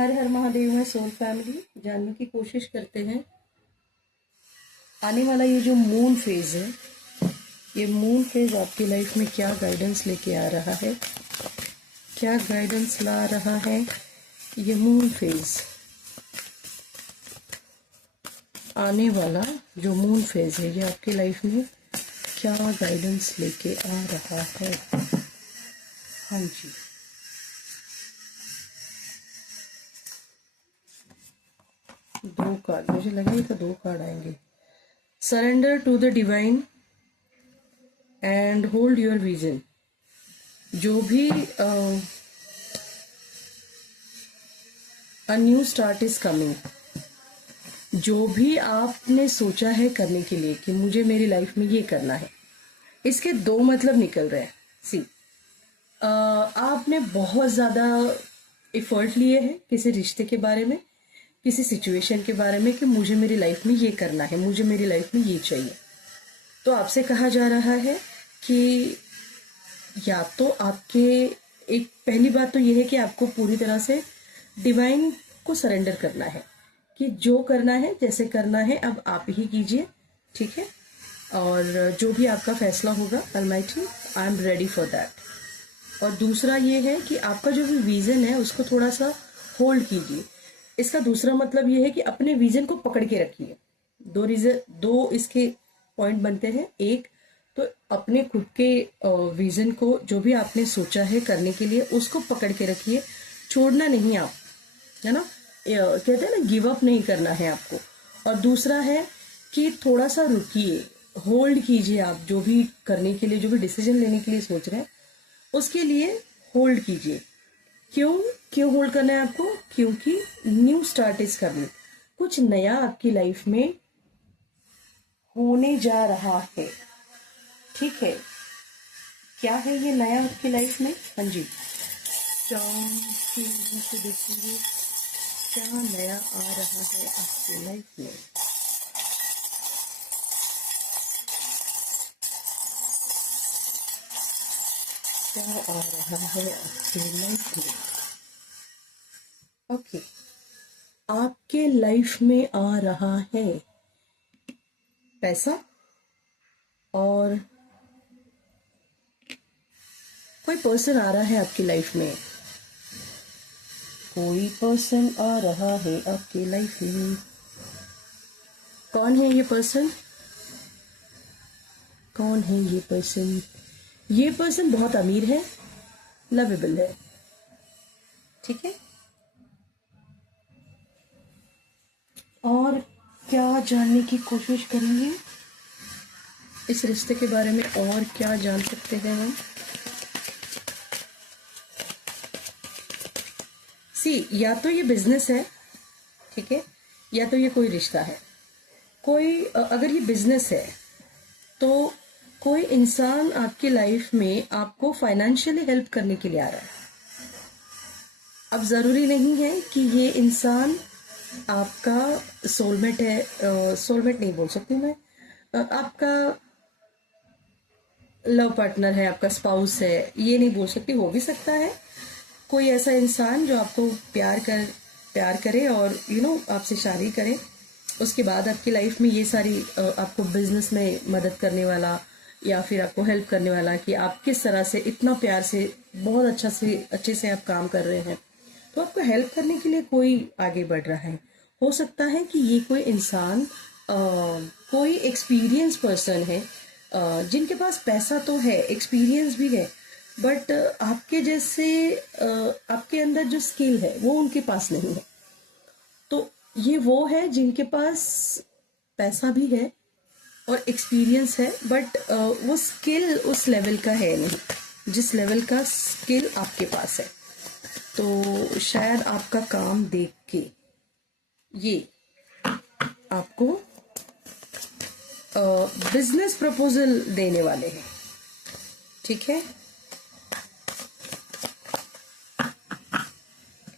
हर हर महादेव में soul family जानने की कोशिश करते हैं आने वाला ये जो मून फेज है, ये मून फेज आपकी लाइफ में क्या गाइडेंस लेके आ रहा है, क्या गाइडेंस ला रहा है ये मून फेज। आने वाला जो मून फेज है ये आपकी लाइफ में क्या गाइडेंस लेके आ रहा है। हाँ जी, दो कार्ड, मुझे लगा ही था दो कार्ड आएंगे। Surrender to the divine and hold your vision. जो भी a new start is coming, जो भी आपने सोचा है करने के लिए कि मुझे मेरी लाइफ में ये करना है, इसके दो मतलब निकल रहे हैं। सी, आपने बहुत ज़्यादा एफर्ट लिए हैं किसी रिश्ते के बारे में, किसी सिचुएशन के बारे में कि मुझे मेरी लाइफ में ये करना है, मुझे मेरी लाइफ में ये चाहिए। तो आपसे कहा जा रहा है कि या तो आपके, एक पहली बात तो ये है कि आपको पूरी तरह से डिवाइन को सरेंडर करना है कि जो करना है, जैसे करना है, अब आप ही कीजिए, ठीक है। और जो भी आपका फैसला होगा, almighty, I am ready for that. और दूसरा ये है कि आपका जो भी विजन है उसको थोड़ा सा होल्ड कीजिए। इसका दूसरा मतलब ये है कि अपने विजन को पकड़ के रखिए। दो इसके पॉइंट बनते हैं। एक तो अपने खुद के विजन को, जो भी आपने सोचा है करने के लिए, उसको पकड़ के रखिए, छोड़ना नहीं आप, है ना। कहते हैं ना, गिव अप नहीं करना है आपको। और दूसरा है कि थोड़ा सा रुकिए, होल्ड कीजिए। आप जो भी करने के लिए, जो भी डिसीजन लेने के लिए सोच रहे हैं, उसके लिए होल्ड कीजिए। क्यों होल्ड करना है आपको? क्योंकि न्यू स्टार्ट इज कमिंग, कुछ नया आपकी लाइफ में होने जा रहा है, ठीक है। क्या है ये नया आपकी लाइफ में? हाँ जी, से देखेंगे क्या नया आ रहा है आपकी लाइफ में। क्या आ रहा है आपकी लाइफ में? ओके, आपके लाइफ में आ रहा है पैसा, और कोई पर्सन आ रहा है आपकी लाइफ में। कोई पर्सन आ रहा है आपकी लाइफ में। कौन है ये पर्सन? कौन है ये पर्सन? ये पर्सन बहुत अमीर है, लवेबल है, ठीक है। और क्या जानने की कोशिश करेंगे इस रिश्ते के बारे में, और क्या जान सकते हैं हम? सी, या तो ये बिजनेस है, ठीक है, या तो ये कोई रिश्ता है। कोई अगर ये बिजनेस है तो कोई इंसान आपकी लाइफ में आपको फाइनेंशियली हेल्प करने के लिए आ रहा है। अब जरूरी नहीं है कि ये इंसान आपका सोलमेट है, सोलमेट नहीं बोल सकती मैं, आपका लव पार्टनर है, आपका स्पाउस है, ये नहीं बोल सकती। हो भी सकता है कोई ऐसा इंसान जो आपको प्यार करे और आपसे शादी करे, उसके बाद आपकी लाइफ में ये सारी आपको बिजनेस में मदद करने वाला, या फिर आपको हेल्प करने वाला कि आप किस तरह से इतना प्यार से, बहुत अच्छे से आप काम कर रहे हैं, तो आपको हेल्प करने के लिए कोई आगे बढ़ रहा है। हो सकता है कि ये कोई इंसान कोई एक्सपीरियंस पर्सन है, जिनके पास पैसा तो है, एक्सपीरियंस भी है, बट आपके जैसे आपके अंदर जो स्किल है वो उनके पास नहीं है। तो ये वो है जिनके पास पैसा भी है और एक्सपीरियंस है, बट वो स्किल उस लेवल का है नहीं जिस लेवल का स्किल आपके पास है। तो शायद आपका काम देख के ये आपको बिजनेस प्रपोजल देने वाले हैं, ठीक है।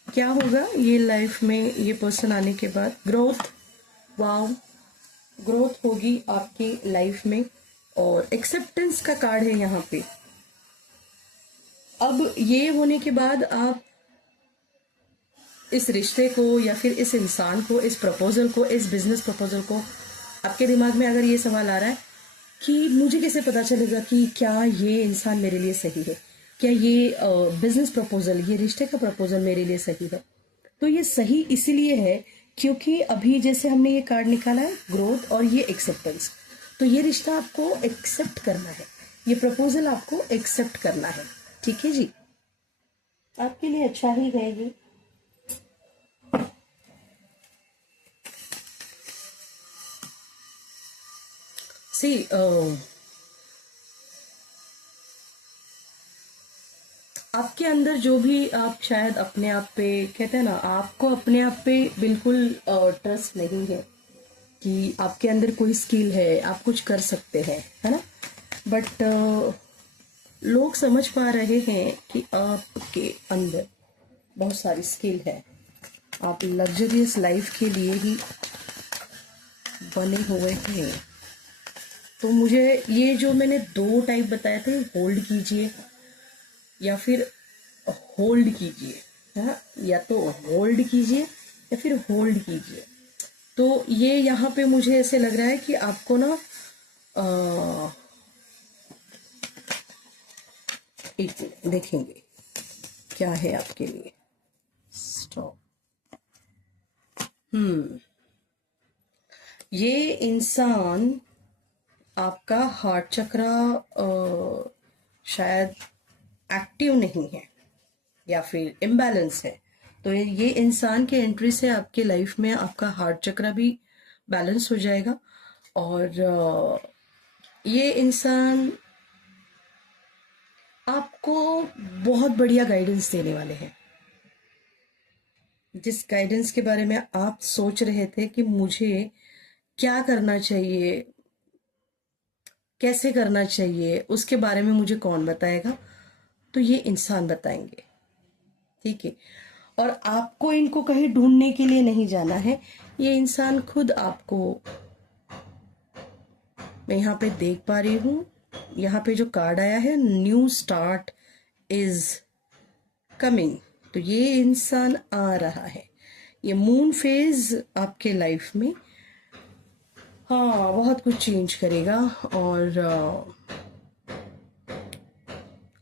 क्या होगा ये लाइफ में ये पर्सन आने के बाद? ग्रोथ, वाव, ग्रोथ होगी आपकी लाइफ में, और एक्सेप्टेंस का कार्ड है यहाँ पे। अब ये होने के बाद आप इस रिश्ते को या फिर इस इंसान को, इस प्रपोजल को, इस बिजनेस प्रपोजल को, आपके दिमाग में अगर ये सवाल आ रहा है कि मुझे कैसे पता चलेगा कि क्या ये इंसान मेरे लिए सही है, क्या ये बिजनेस प्रपोजल, ये रिश्ते का प्रपोजल मेरे लिए सही है, तो ये सही इसीलिए है क्योंकि अभी जैसे हमने ये कार्ड निकाला है ग्रोथ और ये एक्सेप्टेंस, तो ये रिश्ता आपको एक्सेप्ट करना है, ये प्रपोजल आपको एक्सेप्ट करना है। ठीक है जी, आपके लिए अच्छा ही है ये। सी आपके अंदर जो भी आप शायद अपने आप पे, कहते हैं ना, आपको अपने आप पे बिल्कुल ट्रस्ट नहीं है कि आपके अंदर कोई स्किल है, आप कुछ कर सकते हैं, है ना, बट लोग समझ पा रहे हैं कि आपके अंदर बहुत सारी स्किल है, आप लग्जरियस लाइफ के लिए ही बने हुए हैं। तो मुझे ये जो मैंने 2 टाइप बताए थे, होल्ड कीजिए या फिर होल्ड कीजिए, है ना, या तो होल्ड कीजिए या फिर होल्ड कीजिए, तो ये यहाँ पे मुझे ऐसे लग रहा है कि आपको ना एक मिनट देखेंगे क्या है आपके लिए। स्टॉप। ये इंसान आपका हार्ट चक्रा शायद एक्टिव नहीं है या फिर इम्बैलेंस है, तो ये इंसान के एंट्री से आपके लाइफ में आपका हार्ट चक्रा भी बैलेंस हो जाएगा और ये इंसान आपको बहुत बढ़िया गाइडेंस देने वाले हैं। जिस गाइडेंस के बारे में आप सोच रहे थे कि मुझे क्या करना चाहिए, कैसे करना चाहिए, उसके बारे में मुझे कौन बताएगा, तो ये इंसान बताएंगे। ठीक है, और आपको इनको कहीं ढूंढने के लिए नहीं जाना है, ये इंसान खुद आपको, मैं यहाँ पे देख पा रही हूँ, यहाँ पे जो कार्ड आया है न्यू स्टार्ट इज कमिंग, तो ये इंसान आ रहा है, ये मून फेज आपके लाइफ में हाँ बहुत कुछ चेंज करेगा। और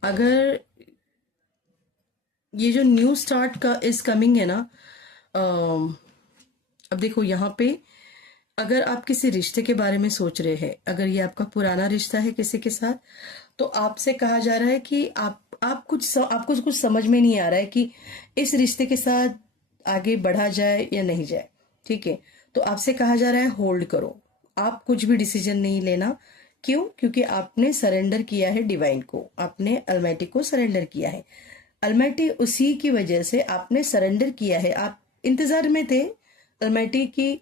अगर ये जो न्यू स्टार्ट का इज कमिंग है ना, अब देखो यहाँ पे अगर आप किसी रिश्ते के बारे में सोच रहे हैं, अगर ये आपका पुराना रिश्ता है किसी के साथ, तो आपसे कहा जा रहा है कि आपको कुछ समझ में नहीं आ रहा है कि इस रिश्ते के साथ आगे बढ़ा जाए या नहीं जाए। ठीक है, तो आपसे कहा जा रहा है होल्ड करो, आप कुछ भी डिसीजन नहीं लेना। क्यों? क्योंकि आपने सरेंडर किया है डिवाइन को, आपने अलमाइटी को सरेंडर किया है। अलमाइटी उसी की वजह से आपने सरेंडर किया है, आप इंतजार में थे अलमाइटी की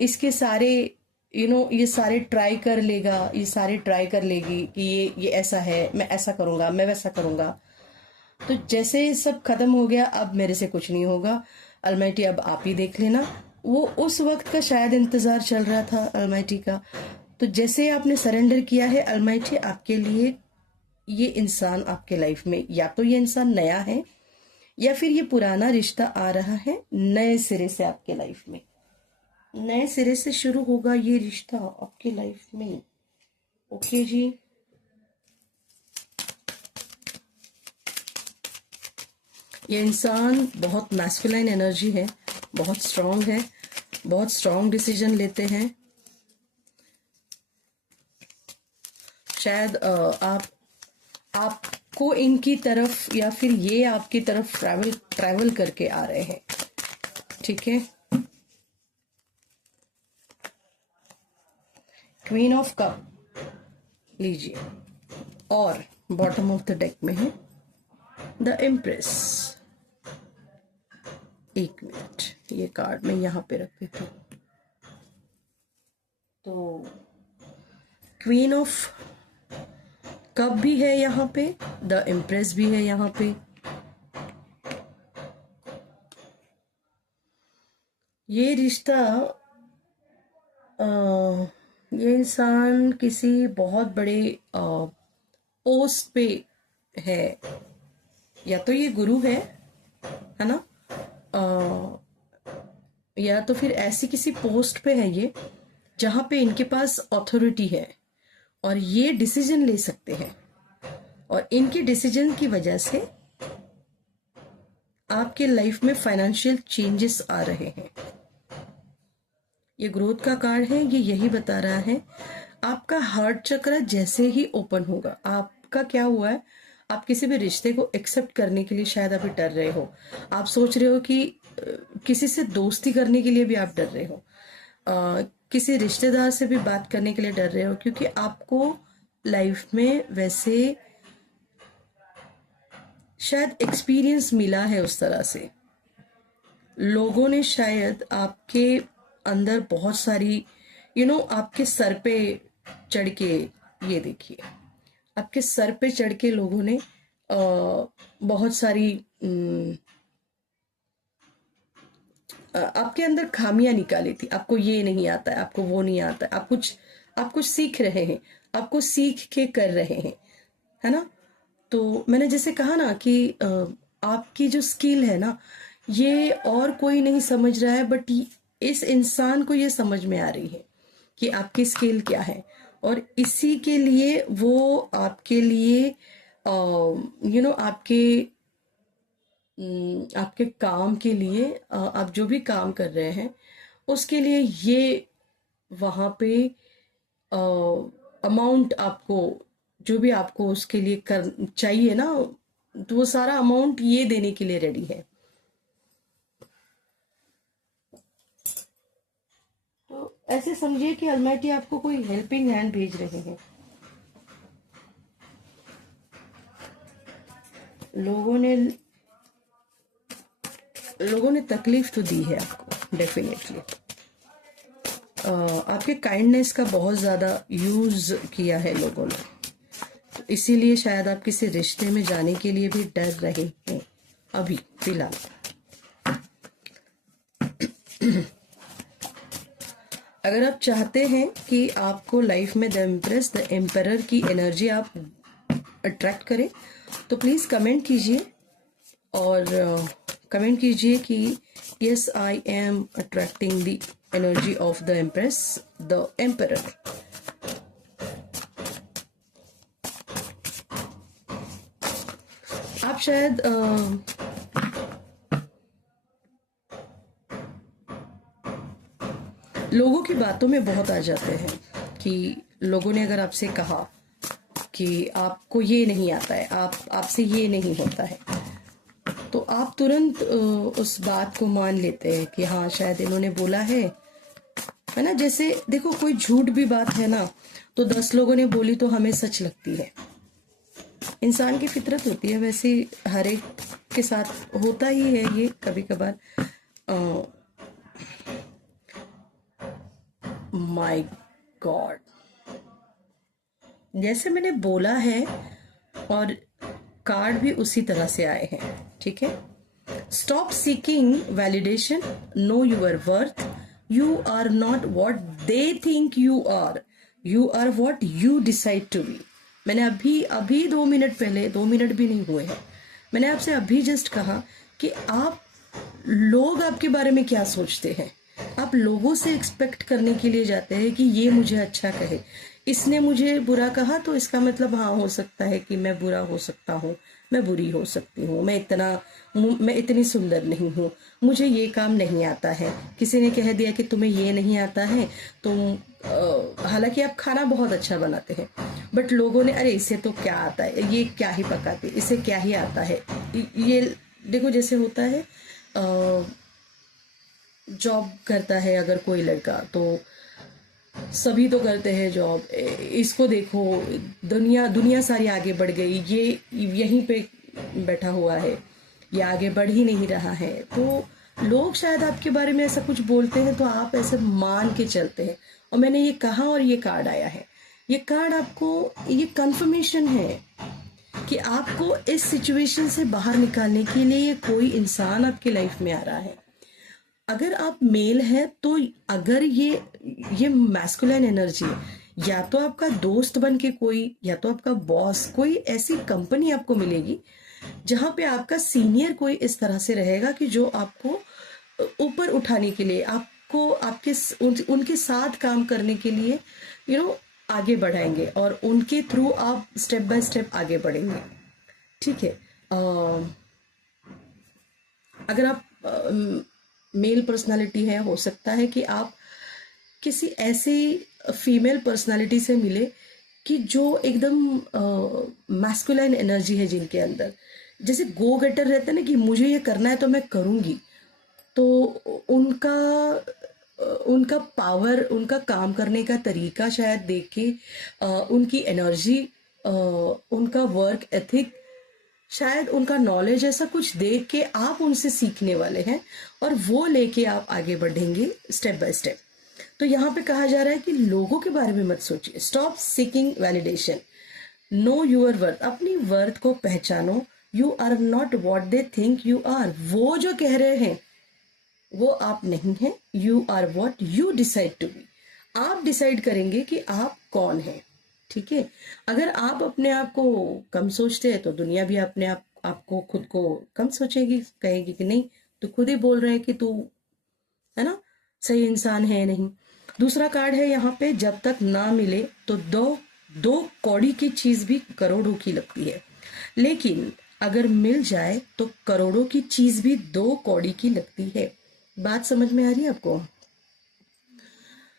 इसके सारे ये सारे ट्राई कर लेगा, ये सारे ट्राई कर लेगी कि ये ऐसा है, मैं ऐसा करूंगा, मैं वैसा करूंगा। तो जैसे सब खत्म हो गया, अब मेरे से कुछ नहीं होगा अलमाइटी, अब आप ही देख लेना, वो उस वक्त का शायद इंतजार चल रहा था अलमाइटी का। तो जैसे आपने सरेंडर किया है, अलमाइटी आपके लिए ये इंसान आपके लाइफ में, या तो ये इंसान नया है या फिर ये पुराना रिश्ता आ रहा है नए सिरे से आपके लाइफ में, नए सिरे से शुरू होगा ये रिश्ता आपके लाइफ में। ओके जी, ये इंसान बहुत मैस्कुलाइन एनर्जी है, बहुत स्ट्रांग है, बहुत स्ट्रांग डिसीजन लेते हैं। शायद आपको इनकी तरफ या फिर ये आपकी तरफ ट्रैवल करके आ रहे हैं। ठीक है, क्वीन ऑफ कप लीजिए, और बॉटम ऑफ द डेक में है द एम्प्रेस। एक मिनट, ये कार्ड मैं यहाँ पे रख देती हूँ। तो क्वीन ऑफ कप भी है यहाँ पे, द एम्प्रेस भी है यहाँ पे। ये रिश्ता ये इंसान किसी बहुत बड़े पोस्ट पे है, या तो ये गुरु है ना, या तो फिर ऐसी किसी पोस्ट पे है ये जहां पे इनके पास अथॉरिटी है और ये डिसीजन ले सकते हैं, और इनके डिसीजन की वजह से आपके लाइफ में फाइनेंशियल चेंजेस आ रहे हैं। ये ग्रोथ का कार्ड है, ये यही बता रहा है आपका हार्ट चक्र जैसे ही ओपन होगा। आपका क्या हुआ है, आप किसी भी रिश्ते को एक्सेप्ट करने के लिए शायद अभी डर रहे हो। आप सोच रहे हो कि किसी से दोस्ती करने के लिए भी आप डर रहे हो, किसी रिश्तेदार से भी बात करने के लिए डर रहे हो, क्योंकि आपको लाइफ में वैसे शायद एक्सपीरियंस मिला है उस तरह से। लोगों ने शायद आपके अंदर बहुत सारी आपके सर पे चढ़ के, ये देखिए आपके सर पे चढ़ के लोगों ने बहुत सारी आपके अंदर खामियां निकाली थी। आपको ये नहीं आता है, आपको वो नहीं आता है, आप कुछ सीख रहे हैं, आपको सीख के कर रहे हैं, है ना। तो मैंने जैसे कहा ना कि आपकी जो स्किल है ना, ये और कोई नहीं समझ रहा है, बट इस इंसान को ये समझ में आ रही है कि आपकी स्किल क्या है, और इसी के लिए वो आपके लिए आपके काम के लिए, आप जो भी काम कर रहे हैं उसके लिए ये वहां पे अमाउंट आपको, जो भी आपको उसके लिए कर चाहिए ना, तो वो सारा अमाउंट ये देने के लिए रेडी है। तो ऐसे समझिए कि अलमाइटी आपको कोई हेल्पिंग हैंड भेज रहे हैं। लोगों ने तकलीफ तो दी है आपको डेफिनेटली। आपके काइंडनेस का बहुत ज्यादा यूज किया है लोगों ने, तो इसीलिए शायद आप किसी रिश्ते में जाने के लिए भी डर रहे हैं अभी फिलहाल। अगर आप चाहते हैं कि आपको लाइफ में द एम्प्रेस, द एम्परर की एनर्जी आप अट्रैक्ट करें, तो प्लीज कमेंट कीजिए, और कमेंट कीजिए कि yes I am attracting the energy of the empress, the emperor. आप शायद लोगों की बातों में बहुत आ जाते हैं कि लोगों ने अगर आपसे कहा कि आपको ये नहीं आता है, आपसे ये नहीं होता है, तो आप तुरंत उस बात को मान लेते हैं कि हाँ शायद इन्होंने बोला है ना। जैसे देखो, कोई झूठ भी बात है ना, तो 10 लोगों ने बोली तो हमें सच लगती है। इंसान की फितरत होती है, वैसे हर एक के साथ होता ही है ये कभी कभार। माय गॉड, जैसे मैंने बोला है और कार्ड भी उसी तरह से आए हैं, ठीक है। Stop seeking validation, know your worth, you are not what they think you are what you decide to be. मैंने अभी 2 मिनट पहले, 2 मिनट भी नहीं हुए हैं, मैंने आपसे अभी जस्ट कहा कि लोग आपके बारे में क्या सोचते हैं। आप लोगों से एक्सपेक्ट करने के लिए जाते हैं कि ये मुझे अच्छा कहे, इसने मुझे बुरा कहा तो इसका मतलब हाँ हो सकता है कि मैं बुरा हो सकता हूँ, मैं बुरी हो सकती हूँ, मैं इतनी सुंदर नहीं हूँ, मुझे ये काम नहीं आता है। किसी ने कह दिया कि तुम्हें ये नहीं आता है, हालांकि आप खाना बहुत अच्छा बनाते हैं, बट लोगों ने अरे इसे तो क्या आता है, ये क्या ही पकाते, इसे क्या ही आता है। ये देखो, जैसे होता है जॉब करता है अगर कोई लड़का, तो सभी तो करते हैं जॉब, इसको देखो दुनिया सारी आगे बढ़ गई, ये यहीं पे बैठा हुआ है, ये आगे बढ़ ही नहीं रहा है। तो लोग शायद आपके बारे में ऐसा कुछ बोलते हैं, तो आप ऐसे मान के चलते हैं। और मैंने ये कहा और ये कार्ड आया है, ये कार्ड आपको ये कंफर्मेशन है कि आपको इस सिचुएशन से बाहर निकालने के लिए कोई इंसान आपकी लाइफ में आ रहा है। अगर आप मेल है तो अगर ये मैस्कुलिन एनर्जी है, या तो आपका दोस्त बन के कोई, या तो आपका बॉस, कोई ऐसी कंपनी आपको मिलेगी जहां पे आपका सीनियर कोई इस तरह से रहेगा कि जो आपको ऊपर उठाने के लिए, आपको आपके उनके साथ काम करने के लिए आगे बढ़ाएंगे, और उनके थ्रू आप स्टेप बाय स्टेप आगे बढ़ेंगे। ठीक है। अगर आप मेल पर्सनालिटी है, हो सकता है कि आप किसी ऐसी फीमेल पर्सनालिटी से मिले कि जो एकदम मैस्कुलाइन एनर्जी है जिनके अंदर, जैसे गो गेटर रहता है ना, कि मुझे ये करना है तो मैं करूंगी। तो उनका उनका पावर, उनका काम करने का तरीका शायद देख के, उनकी एनर्जी, उनका वर्क एथिक, शायद उनका नॉलेज, ऐसा कुछ देख के आप उनसे सीखने वाले हैं, और वो लेके आप आगे बढ़ेंगे स्टेप बाय स्टेप। तो यहाँ पे कहा जा रहा है कि लोगों के बारे में मत सोचिए, stop seeking validation, know your worth, अपनी वर्थ को पहचानो। You are not what they think you are, वो जो कह रहे हैं वो आप नहीं हैं। You are what you decide to be, आप डिसाइड करेंगे कि आप कौन हैं। ठीक है। अगर आप अपने आप को कम सोचते हैं तो दुनिया भी अपने आप आपको खुद को कम सोचेगी, कहेगी कि नहीं, तू खुद ही बोल रहे हैं कि तू है ना सही इंसान है नहीं। दूसरा कार्ड है यहाँ पे, जब तक ना मिले तो दो दो कौड़ी की चीज भी करोड़ों की लगती है, लेकिन अगर मिल जाए तो करोड़ों की चीज भी 2 कौड़ी की लगती है। बात समझ में आ रही है आपको?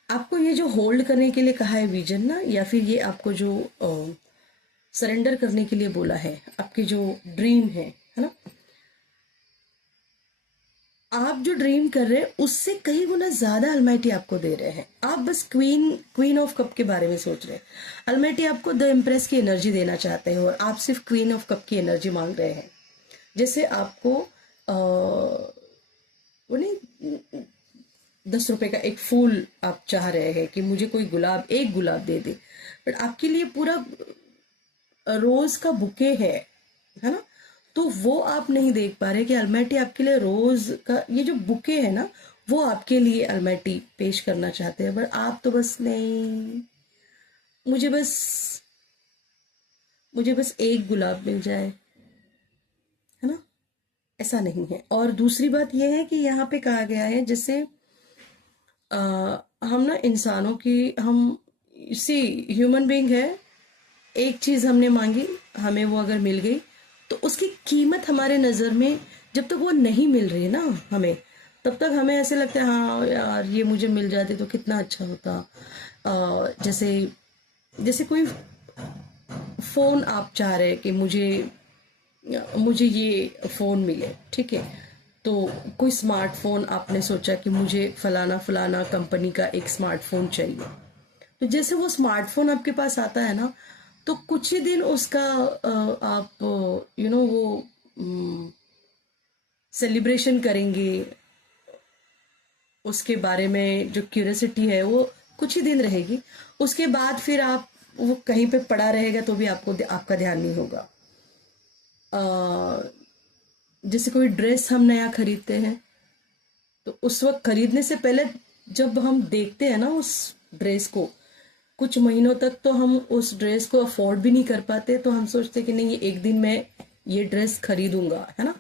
आपको ये जो होल्ड करने के लिए कहा है विजन ना, या फिर ये आपको जो सरेंडर करने के लिए बोला है, आपके जो ड्रीम है ना, आप जो ड्रीम कर रहे हैं उससे कई गुना ज्यादा अलमाइटी आपको दे रहे हैं। आप बस क्वीन ऑफ कप के बारे में सोच रहे हैं, अलमाइटी आपको द इम्प्रेस की एनर्जी देना चाहते हैं, और आप सिर्फ क्वीन ऑफ कप की एनर्जी मांग रहे हैं। जैसे आपको वो नहीं, 10 रुपए का एक फूल आप चाह रहे हैं कि मुझे कोई गुलाब, एक गुलाब दे दे, बट आपके लिए पूरा रोज का बुके है ना, तो वो आप नहीं देख पा रहे कि अलमाटी आपके लिए रोज का ये जो बुके है ना, वो आपके लिए अलमाटी पेश करना चाहते हैं, पर आप तो बस नहीं, मुझे बस मुझे बस एक गुलाब मिल जाए, है ना, ऐसा नहीं है। और दूसरी बात यह है कि यहाँ पे कहा गया है, जैसे हम ना इंसानों की, हम सी ह्यूमन बीइंग है, एक चीज हमने मांगी, हमें वो अगर मिल गई तो उसकी कीमत हमारे नजर में, जब तक वो नहीं मिल रही है ना हमें, तब तक हमें ऐसे लगता है हाँ यार ये मुझे मिल जाती तो कितना अच्छा होता। जैसे जैसे कोई फोन आप चाह रहे हैं कि मुझे मुझे ये फोन मिले, ठीक है, तो कोई स्मार्टफोन आपने सोचा कि मुझे फलाना फलाना कंपनी का एक स्मार्टफोन चाहिए, तो जैसे वो स्मार्टफोन आपके पास आता है ना, तो कुछ ही दिन उसका आप वो सेलिब्रेशन करेंगे, उसके बारे में जो क्यूरियोसिटी है वो कुछ ही दिन रहेगी, उसके बाद फिर आप वो कहीं पे पड़ा रहेगा तो भी आपको आपका ध्यान नहीं होगा। जैसे कोई ड्रेस हम नया खरीदते हैं, तो उस वक्त खरीदने से पहले जब हम देखते हैं ना उस ड्रेस को, कुछ महीनों तक तो हम उस ड्रेस को अफोर्ड भी नहीं कर पाते, तो हम सोचते कि नहीं, ये एक दिन मैं ये ड्रेस खरीदूंगा, है ना।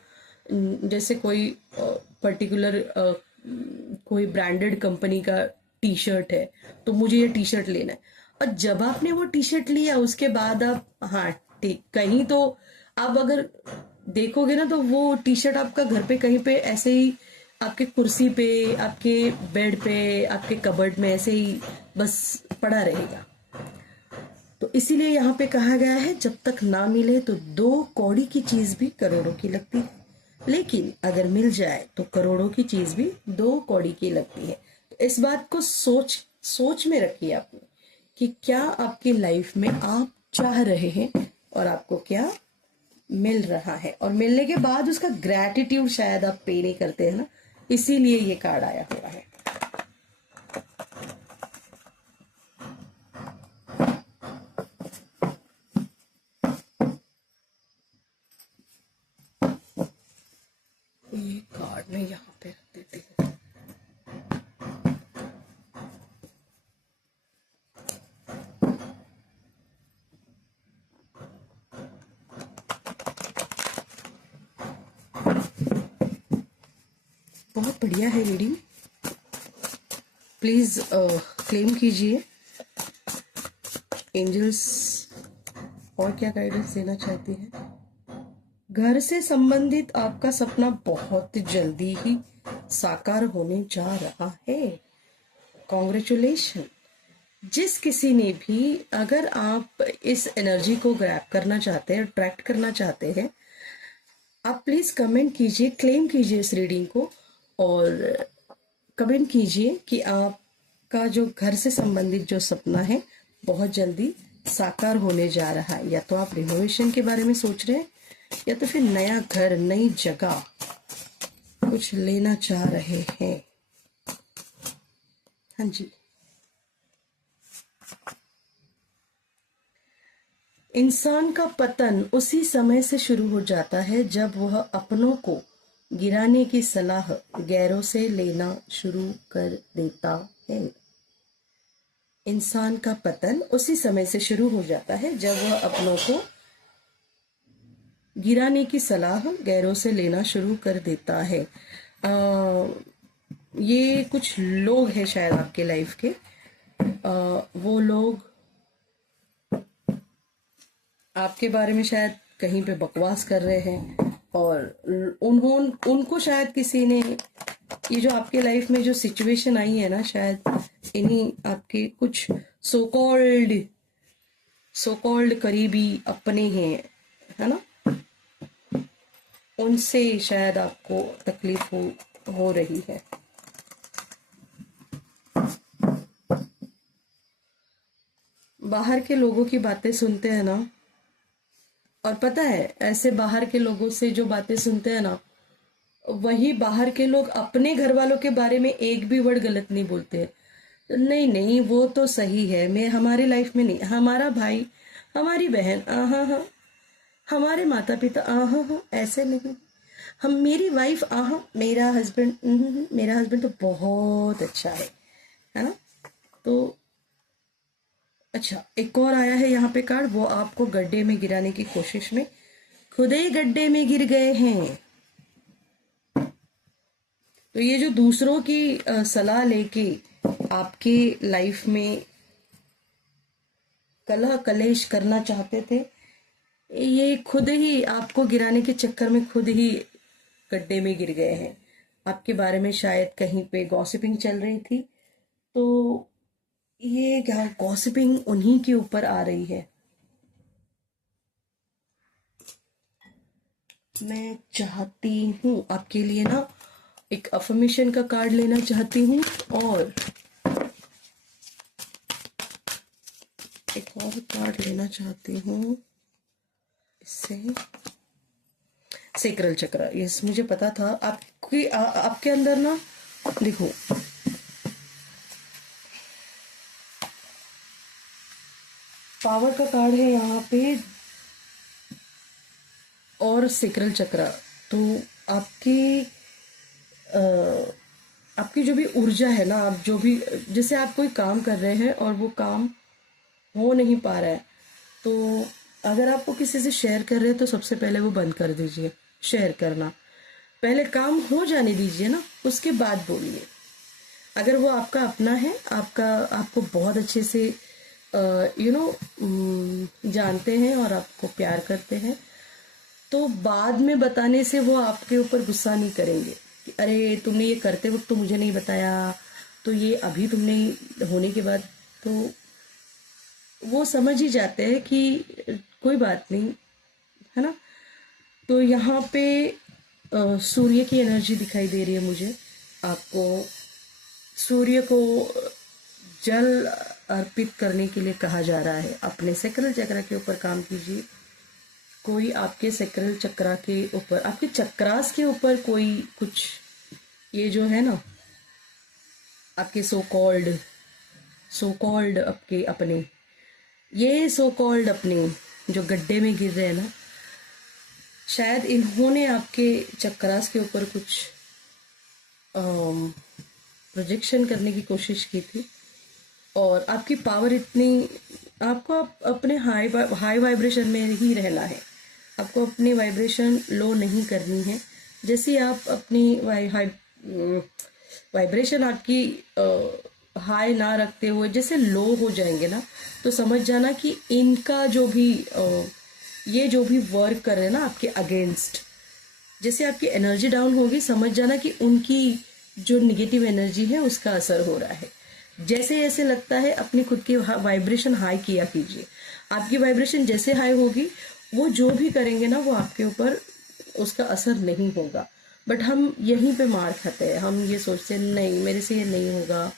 जैसे कोई पर्टिकुलर कोई ब्रांडेड कंपनी का टी शर्ट है, तो मुझे ये टी शर्ट लेना है, और जब आपने वो टी शर्ट लिया उसके बाद आप, हाँ ठीक, कहीं तो आप अगर देखोगे ना, तो वो टी शर्ट आपका घर पे कहीं पे ऐसे ही आपके कुर्सी पे, आपके बेड पे, आपके कबर्ड में ऐसे ही बस पड़ा रहेगा। तो इसीलिए यहाँ पे कहा गया है, जब तक ना मिले तो 2 कौड़ी की चीज भी करोड़ों की लगती है, लेकिन अगर मिल जाए तो करोड़ों की चीज भी 2 कौड़ी की लगती है। तो इस बात को सोच में रखिए आपने, कि क्या आपकी लाइफ में आप चाह रहे हैं और आपको क्या मिल रहा है, और मिलने के बाद उसका ग्रैटिट्यूड शायद आप पे नहीं करते हैं ना, इसीलिए ये कार्ड आया हुआ है। ये कार्ड मैं यहाँ पे रख देती हूँ। बहुत बढ़िया है रीडिंग। प्लीज क्लेम कीजिए। एंजल्स और क्या गाइडेंस देना चाहती है? घर से संबंधित आपका सपना बहुत जल्दी ही साकार होने जा रहा है। कॉन्ग्रेचुलेशन। जिस किसी ने भी, अगर आप इस एनर्जी को ग्रैब करना चाहते हैं, अट्रैक्ट करना चाहते हैं, आप प्लीज कमेंट कीजिए, क्लेम कीजिए इस रीडिंग को और कमेंट कीजिए कि आपका जो घर से संबंधित जो सपना है बहुत जल्दी साकार होने जा रहा है। या तो आप रिनोवेशन के बारे में सोच रहे हैं या तो फिर नया घर, नई जगह कुछ लेना चाह रहे हैं। हाँ जी। इंसान का पतन उसी समय से शुरू हो जाता है जब वह अपनों को गिराने की सलाह गैरों से लेना शुरू कर देता है। इंसान का पतन उसी समय से शुरू हो जाता है जब वह अपनों को गिराने की सलाह गैरों से लेना शुरू कर देता है। ये कुछ लोग हैं शायद आपके लाइफ के। वो लोग आपके बारे में शायद कहीं पे बकवास कर रहे हैं और उनको शायद किसी ने, ये जो आपके लाइफ में जो सिचुएशन आई है ना, शायद इन्हीं आपके कुछ सो कॉल्ड करीबी अपने हैं, है ना, उनसे शायद आपको तकलीफ हो रही है। बाहर के लोगों की बातें सुनते हैं ना, और पता है ऐसे बाहर के लोगों से जो बातें सुनते हैं ना, वही बाहर के लोग अपने घर वालों के बारे में एक भी वर्ड गलत नहीं बोलते हैं। नहीं नहीं, वो तो सही है, मैं हमारी लाइफ में नहीं, हमारा भाई, हमारी बहन, हाँ हाँ, हमारे माता पिता, हाँ, ऐसे नहीं, हम, मेरी वाइफ, मेरा हस्बैंड, मेरा हस्बैंड तो बहुत अच्छा है ना। तो अच्छा, एक और आया है यहाँ पे कार्ड, वो आपको गड्ढे में गिराने की कोशिश में खुद ही गड्ढे में गिर गए हैं। तो ये जो दूसरों की सलाह लेके आपके लाइफ में कलह कलेश करना चाहते थे, ये खुद ही आपको गिराने के चक्कर में खुद ही गड्ढे में गिर गए हैं। आपके बारे में शायद कहीं पे गॉसिपिंग चल रही थी, तो ये गॉसिपिंग उन्हीं के ऊपर आ रही है। मैं चाहती हूँ आपके लिए ना एक अफर्मेशन का कार्ड लेना चाहती हूँ और एक और कार्ड लेना चाहती हूँ इससे। सेक्रल चक्र, यस, मुझे पता था आपके अंदर ना, देखो पावर का कार्ड है यहाँ पे और सेक्रल चक्र। तो आपकी जो भी ऊर्जा है ना, आप जो भी, जैसे आप कोई काम कर रहे हैं और वो काम हो नहीं पा रहा है, तो अगर आपको किसी से शेयर कर रहे हैं तो सबसे पहले वो बंद कर दीजिए शेयर करना, पहले काम हो जाने दीजिए ना, उसके बाद बोलिए। अगर वो आपका अपना है, आपको बहुत अच्छे से जानते हैं और आपको प्यार करते हैं, तो बाद में बताने से वो आपके ऊपर गुस्सा नहीं करेंगे कि अरे तुमने ये करते वक्त तो मुझे नहीं बताया, तो ये अभी तुमने होने के बाद, तो वो समझ ही जाते हैं कि कोई बात नहीं, है ना। तो यहाँ पे सूर्य की एनर्जी दिखाई दे रही है मुझे। आपको सूर्य को जल अर्पित करने के लिए कहा जा रहा है। अपने सेक्रल चक्र के ऊपर काम कीजिए। कोई आपके सेक्रल चक्र के ऊपर, आपके चक्रास के ऊपर कोई कुछ, ये जो है ना आपके सो कॉल्ड आपके अपने, ये सो कॉल्ड अपने जो गड्ढे में गिर रहे हैं ना, शायद इन्होंने आपके चक्रास के ऊपर कुछ प्रोजेक्शन करने की कोशिश की थी और आपकी पावर इतनी, आपको अपने हाई वाइब्रेशन में ही रहना है, आपको अपनी वाइब्रेशन लो नहीं करनी है। जैसे आप अपनी वाइब्रेशन आपकी हाई ना रखते हुए जैसे लो हो जाएंगे ना, तो समझ जाना कि इनका जो भी ये जो भी वर्क कर रहे हैं ना आपके अगेंस्ट, जैसे आपकी एनर्जी डाउन होगी, समझ जाना कि उनकी जो निगेटिव एनर्जी है उसका असर हो रहा है। जैसे जैसे लगता है अपनी खुद की वाइब्रेशन हाई किया कीजिए। आपकी वाइब्रेशन जैसे हाई होगी, वो जो भी करेंगे ना वो आपके ऊपर उसका असर नहीं होगा। बट हम यहीं पे मार खाते हैं, हम ये सोचते हैं नहीं मेरे से ये नहीं होगा,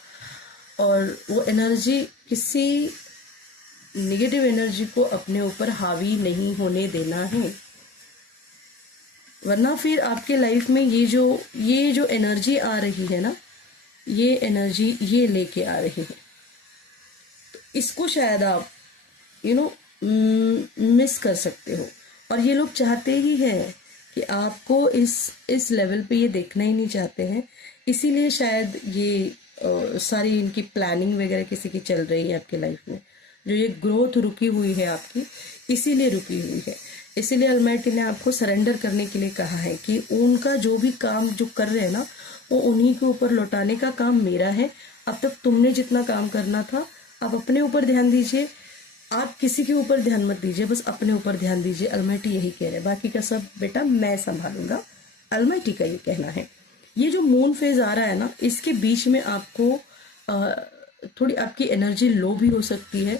और वो एनर्जी किसी निगेटिव एनर्जी को अपने ऊपर हावी नहीं होने देना है। वरना फिर आपके लाइफ में ये जो एनर्जी आ रही है ना, ये एनर्जी ये लेके आ रही है, तो इसको शायद आप मिस कर सकते हो। और ये लोग चाहते ही हैं कि आपको इस लेवल पे ये देखना ही नहीं चाहते हैं, इसीलिए शायद ये सारी इनकी प्लानिंग वगैरह किसी की चल रही है आपकी लाइफ में। जो ये ग्रोथ रुकी हुई है आपकी, इसीलिए रुकी हुई है। इसीलिए अलमाइटी ने आपको सरेंडर करने के लिए कहा है कि उनका जो भी काम जो कर रहे हैं ना, वो उन्हीं के ऊपर लौटाने का काम मेरा है। अब तक तुमने जितना काम करना था, आप अपने ऊपर ध्यान दीजिए, आप किसी के ऊपर ध्यान मत दीजिए, बस अपने ऊपर ध्यान दीजिए। अलमाइटी यही कह रहे हैं, बाकी का सब बेटा मैं संभालूंगा, अलमाइटी का ये कहना है। ये जो मून फेज आ रहा है ना, इसके बीच में आपको थोड़ी आपकी एनर्जी लो भी हो सकती है,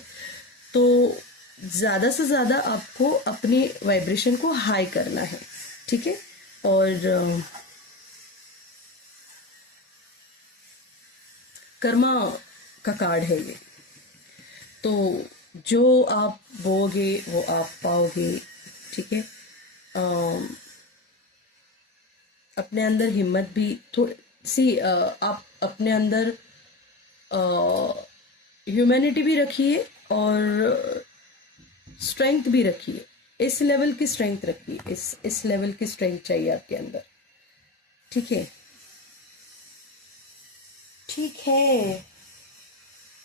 तो ज्यादा से ज्यादा आपको अपनी वाइब्रेशन को हाई करना है, ठीक है। और कर्मा का कार्ड है ये, तो जो आप बोगे वो आप पाओगे, ठीक है। अपने अंदर हिम्मत भी थोड़ी सी आप अपने अंदर ह्यूमैनिटी भी रखिए और स्ट्रेंथ भी रखिए। इस लेवल की स्ट्रेंथ रखिए, इस लेवल की स्ट्रेंथ चाहिए आपके अंदर, ठीक है। ठीक है,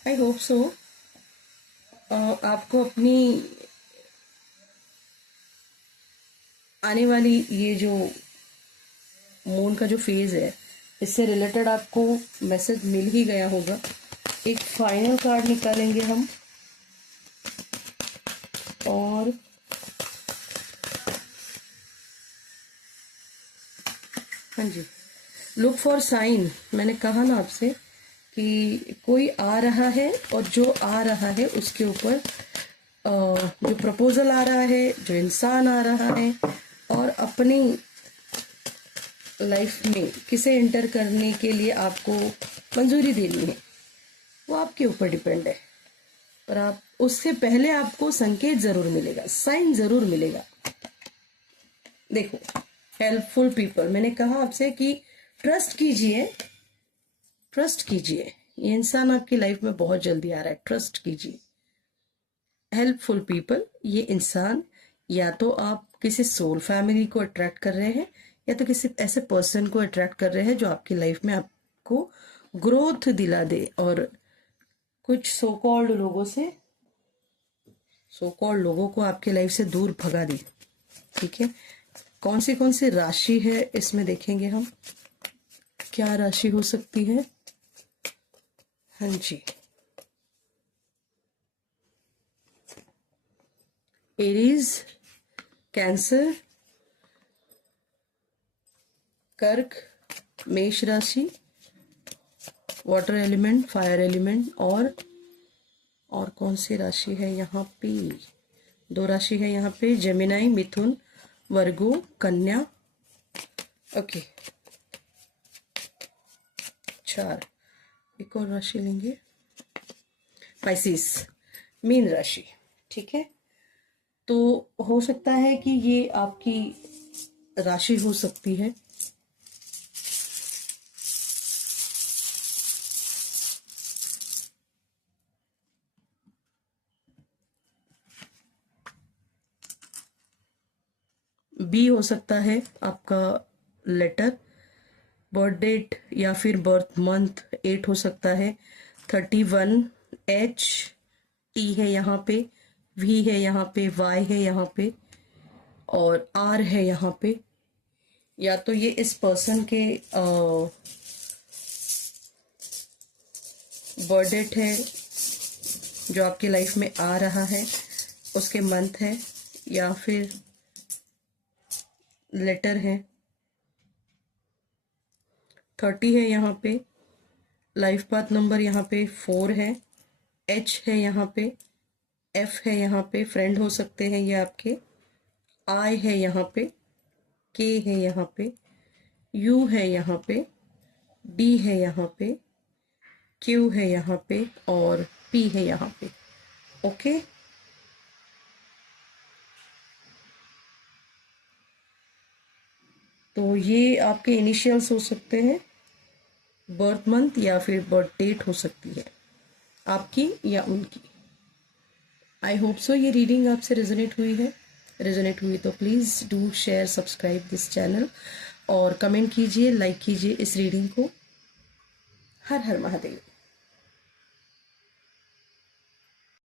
आई होप सो आपको अपनी आने वाली ये जो मून का जो फेज है, इससे रिलेटेड आपको मैसेज मिल ही गया होगा। एक फाइनल कार्ड निकालेंगे हम, और हाँ जी, लुक फॉर साइन। मैंने कहा ना आपसे कि कोई आ रहा है, और जो आ रहा है उसके ऊपर जो प्रपोजल आ रहा है, जो इंसान आ रहा है, और अपनी लाइफ में किसे एंटर करने के लिए आपको मंजूरी देनी है, वो आपके ऊपर डिपेंड है। पर आप उससे पहले आपको संकेत जरूर मिलेगा, साइन जरूर मिलेगा। देखो, हेल्पफुल पीपल, मैंने कहा आपसे कि ट्रस्ट कीजिए, ट्रस्ट कीजिए, ये इंसान आपकी लाइफ में बहुत जल्दी आ रहा है, ट्रस्ट कीजिए। हेल्पफुल पीपल, ये इंसान या तो आप किसी सोल फैमिली को अट्रैक्ट कर रहे हैं, या तो किसी ऐसे पर्सन को अट्रैक्ट कर रहे हैं जो आपकी लाइफ में आपको ग्रोथ दिला दे, और कुछ सो कॉल्ड लोगों को आपकी लाइफ से दूर भगा दे, ठीक है। कौन सी राशि है इसमें देखेंगे हम, क्या राशि हो सकती है। हाँ जी, एरीज, कैंसर, कर्क, मेष राशि, वाटर एलिमेंट, फायर एलिमेंट, और कौन सी राशि है यहाँ पे, दो राशि है यहाँ पे, जेमिनाई, मिथुन, वर्गो, कन्या। ओके, 4, एक और राशि लेंगे, पाइसिस, मीन राशि, ठीक है। तो हो सकता है कि ये आपकी राशि हो सकती है। बी हो सकता है आपका लेटर, बर्थ डेट या फिर बर्थ मंथ 8 हो सकता है, 31, एच, टी है यहाँ पे, वी है यहाँ पे, वाई है यहाँ पे, और आर है यहाँ पे। या तो ये इस पर्सन के बर्थ डेट है जो आपकी लाइफ में आ रहा है, उसके मंथ है, या फिर लेटर है। 30 है यहाँ पे, लाइफ पाथ नंबर यहाँ पे 4 है, H है यहाँ पे, F है यहाँ पे, फ्रेंड हो सकते हैं ये आपके, I है यहाँ पे, K है यहाँ पे, U है यहाँ पे, D है यहाँ पे, Q है यहाँ पे और P है यहाँ पे। ओके, तो ये आपके इनिशियल्स हो सकते हैं, बर्थ मंथ या फिर बर्थ डेट हो सकती है आपकी या उनकी। आई होप सो ये रीडिंग आपसे रेजोनेट हुई है। रेजोनेट हुई तो please do share subscribe this channel और कमेंट कीजिए, लाइक कीजिए इस रीडिंग को। हर हर महादेव।